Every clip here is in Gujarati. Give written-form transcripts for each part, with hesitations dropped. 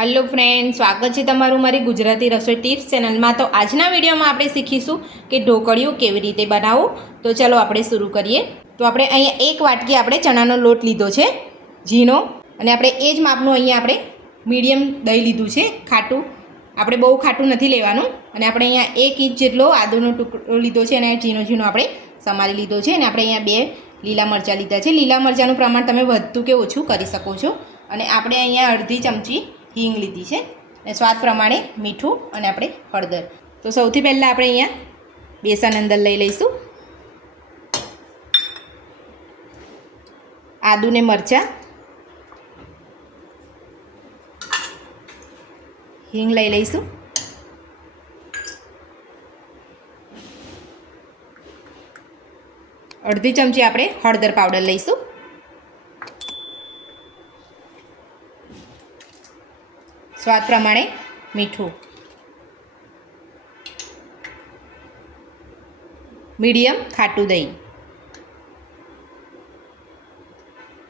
हेलो फ्रेंड्स, स्वागत है तमारू मारी गुजराती रसोई टिप्स चैनल में। तो आजना वीडियो में आपणे शीखीशुं कि ढोकळियुं केवी रीते बनाववुं। तो चलो आपणे शुरू करीए। तो आपणे अहींया एक वाटकी आपणे चणानो लोट लीधो छे झीणो, अने आपणे ए ज मापनुं अहींया आपणे मीडियम दही लीधुं छे। खाटुं आपणे बहु खाटुं नथी लेवानुं। अने आपणे अहींया 1 इंच जेटलो आदुनो टुकड़ो लीधो छे अने झीणो झीणो आपणे समारी लीधो छे। अने आपणे अहींया 2 લીલા મરચાં લીધા છે। લીલા મરચાંનું પ્રમાણ તમે વધતું કે ઓછું કરી શકો છો। અને આપણે અહીંયા અડધી ચમચી હિંગ લીધી છે અને સ્વાદ પ્રમાણે મીઠું અને આપણે હળદર। તો સૌથી પહેલાં આપણે અહીંયા બેસન અંદર લઈ લઈશું, આદુ ને મરચાં, હિંગ લઈ લઈશું, અડધી ચમચી આપણે હળદર પાવડર લઈશું, સ્વાદ પ્રમાણે મીઠું, મીડિયમ ખાટું દહીં,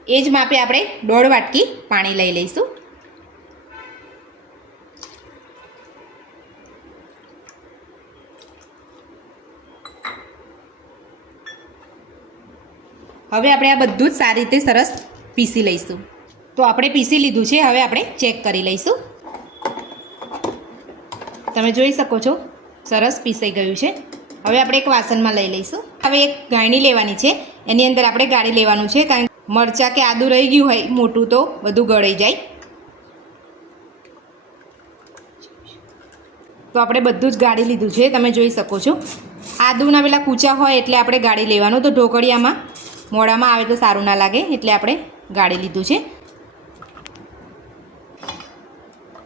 એ જ માપે આપણે 1.5 વાટકી પાણી લઈ લઈશું। હવે આપણે આ બધું જ સારી રીતે સરસ પીસી લઈશું। તો આપણે પીસી લીધું છે, હવે આપણે ચેક કરી લઈશું। તમે જોઈ શકો છો સરસ પીસાઈ ગયું છે। હવે આપણે એક વાસણમાં લઈ લઈશું। હવે એક ગાયણી લેવાની છે, એની અંદર આપણે ગાળી લેવાનું છે, કારણ કે મરચાં કે આદું રહી ગયું હોય મોટું તો બધું ગળી જાય। તો આપણે બધું જ ગાળી લીધું છે, તમે જોઈ શકો છો। આદુના પેલા કૂચા હોય એટલે આપણે ગાળી લેવાનું, તો ઢોકળિયામાં મોડામાં આવે તો સારું ના લાગે એટલે આપણે ગાળી લીધું છે।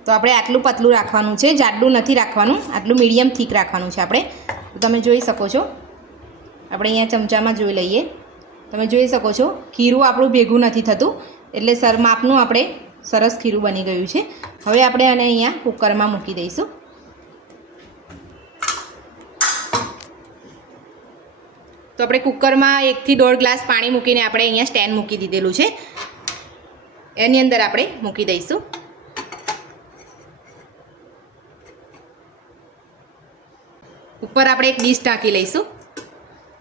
તો આપણે આટલું પતલું રાખવાનું છે, જાડું નથી રાખવાનું, આટલું મીડિયમ થીક રાખવાનું છે આપણે। તો તમે જોઈ શકો છો, આપણે અહીંયા ચમચામાં જોઈ લઈએ, તમે જોઈ શકો છો ખીરું આપણું ભેગું નથી થતું, એટલે માપનું આપણે સરસ ખીરું બની ગયું છે। હવે આપણે આને અહીંયા કુકરમાં મૂકી દઈશું। તો આપણે કુકરમાં 1 થી 1.5 ગ્લાસ પાણી મૂકીને આપણે અહીંયા સ્ટેન્ડ મૂકી દીધેલું છે, એની અંદર આપણે મૂકી દઈશું। ઉપર આપણે એક ડીશ ઢાંકી લઈશું,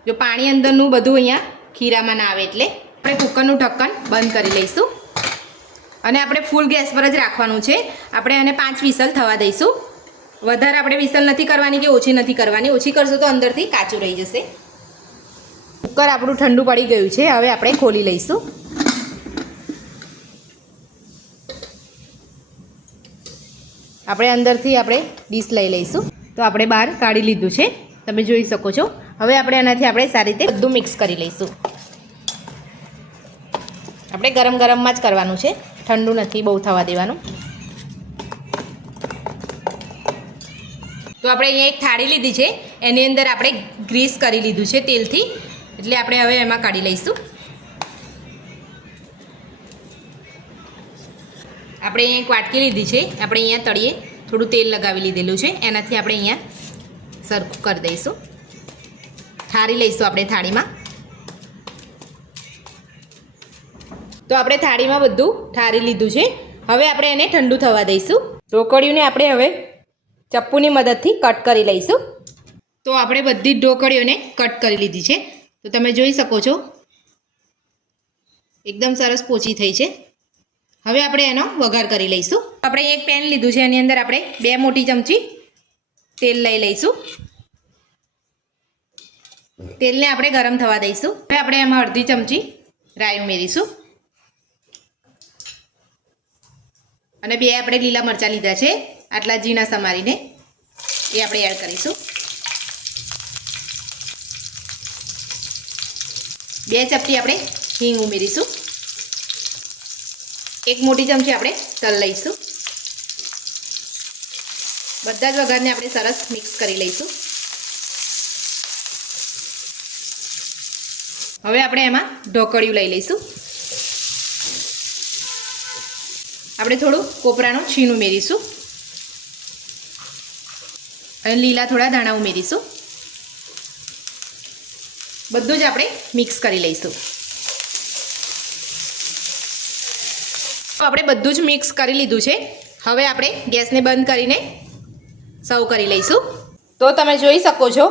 જો પાણી અંદરનું બધું અહીંયા ખીરામાં ના આવે એટલે આપણે કુકરનું ઢક્કન બંધ કરી લઈશું અને આપણે ફૂલ ગેસ પર જ રાખવાનું છે। આપણે આને 5 વિસલ થવા દઈશું। વધારે આપણે વિસલ નથી કરવાની કે ઓછી નથી કરવાની, ઓછી કરશો તો અંદરથી કાચું રહી જશે। કુકર આપણું ઠંડુ પડી ગયું છે, હવે આપણે ખોલી લઈશું। આપણે અંદરથી આપણે ડીશ લઈ લઈશું। તો આપણે બહાર કાઢી લીધું છે, તમે જોઈ શકો છો। હવે આપણે આનાથી આપણે સારી રીતે બધું મિક્સ કરી લઈશું। આપણે ગરમ ગરમમાં જ કરવાનું છે, ઠંડુ નથી બહુ થવા દેવાનું। તો આપણે અહીંયા એક થાળી લીધી છે, એની અંદર આપણે ગ્રીસ કરી લીધું છે તેલથી, એટલે આપણે હવે એમાં કાઢી લઈશું। આપણે અહીંયા એક વાટકી લીધી છે, આપણે અહીંયા તળિયે થોડું તેલ લગાવી લીધેલું છે, એનાથી આપણે અહીંયા સરખું કરી દઈશું, ઠારી લઈશું આપણે થાળીમાં। તો આપણે થાળીમાં બધું ઠારી લીધું છે, હવે આપણે એને ઠંડુ થવા દઈશું। ઢોકળીઓને આપણે હવે ચપ્પુની મદદથી કટ કરી લઈશું। તો આપણે બધી જ ઢોકળીઓને કટ કરી લીધી છે, તો તમે જોઈ શકો છો એકદમ સરસ પોચી થઈ છે। હવે આપણે એનો વઘાર કરી લઈશું। આપણે એક પેન લીધું છે, એની અંદર આપણે 2 મોટી ચમચી તેલ લઈ લઈશું। તેલને આપણે ગરમ થવા દઈશું। હવે આપણે એમાં અડધી ચમચી રાઈ ઉમેરીશું અને 2 આપણે લીલા મરચાં લીધા છે, આટલા ઝીણા સમારીને એ આપણે એડ કરીશું। 2 ચપટી આપણે હિંગ ઉમેરીશું। 1 મોટી ચમચી આપણે તલ લઈશું। બધા જ વઘારને આપણે સરસ મિક્સ કરી લઈશું। હવે આપણે એમાં ઢોકળિયું લઈ લઈશું। આપણે થોડું કોપરાનું છીણ ઉમેરીશું અને લીલા થોડા દાણા ઉમેરીશું। બધું જ આપણે મિક્સ કરી લઈશું। તો આપણે બધું જ મિક્સ કરી લીધું છે। હવે આપણે ગેસને બંધ કરીને સર્વ કરી લઈશું. તો તમે જોઈ શકો છો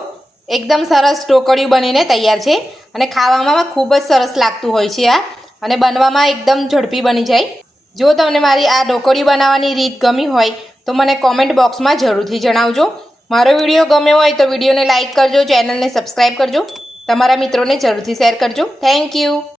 એકદમ સરસ ઢોકળિયું બનીને તૈયાર છે અને ખાવામાં ખૂબ જ સરસ લાગતું હોય છે આ, અને બનવામાં એકદમ ઝડપી બની જાય. જો તમને મારી આ ઢોકળિયું બનાવવાની રીત ગમી હોય તો મને કોમેન્ટ બોક્સમાં જરૂરથી જણાવજો. મારો વિડીયો ગમ્યો હોય તો વિડીયોને લાઇક કરજો, ચેનલને સબસ્ક્રાઈબ કરજો, તમારા મિત્રોને જરૂરથી શેર કરજો. Thank you.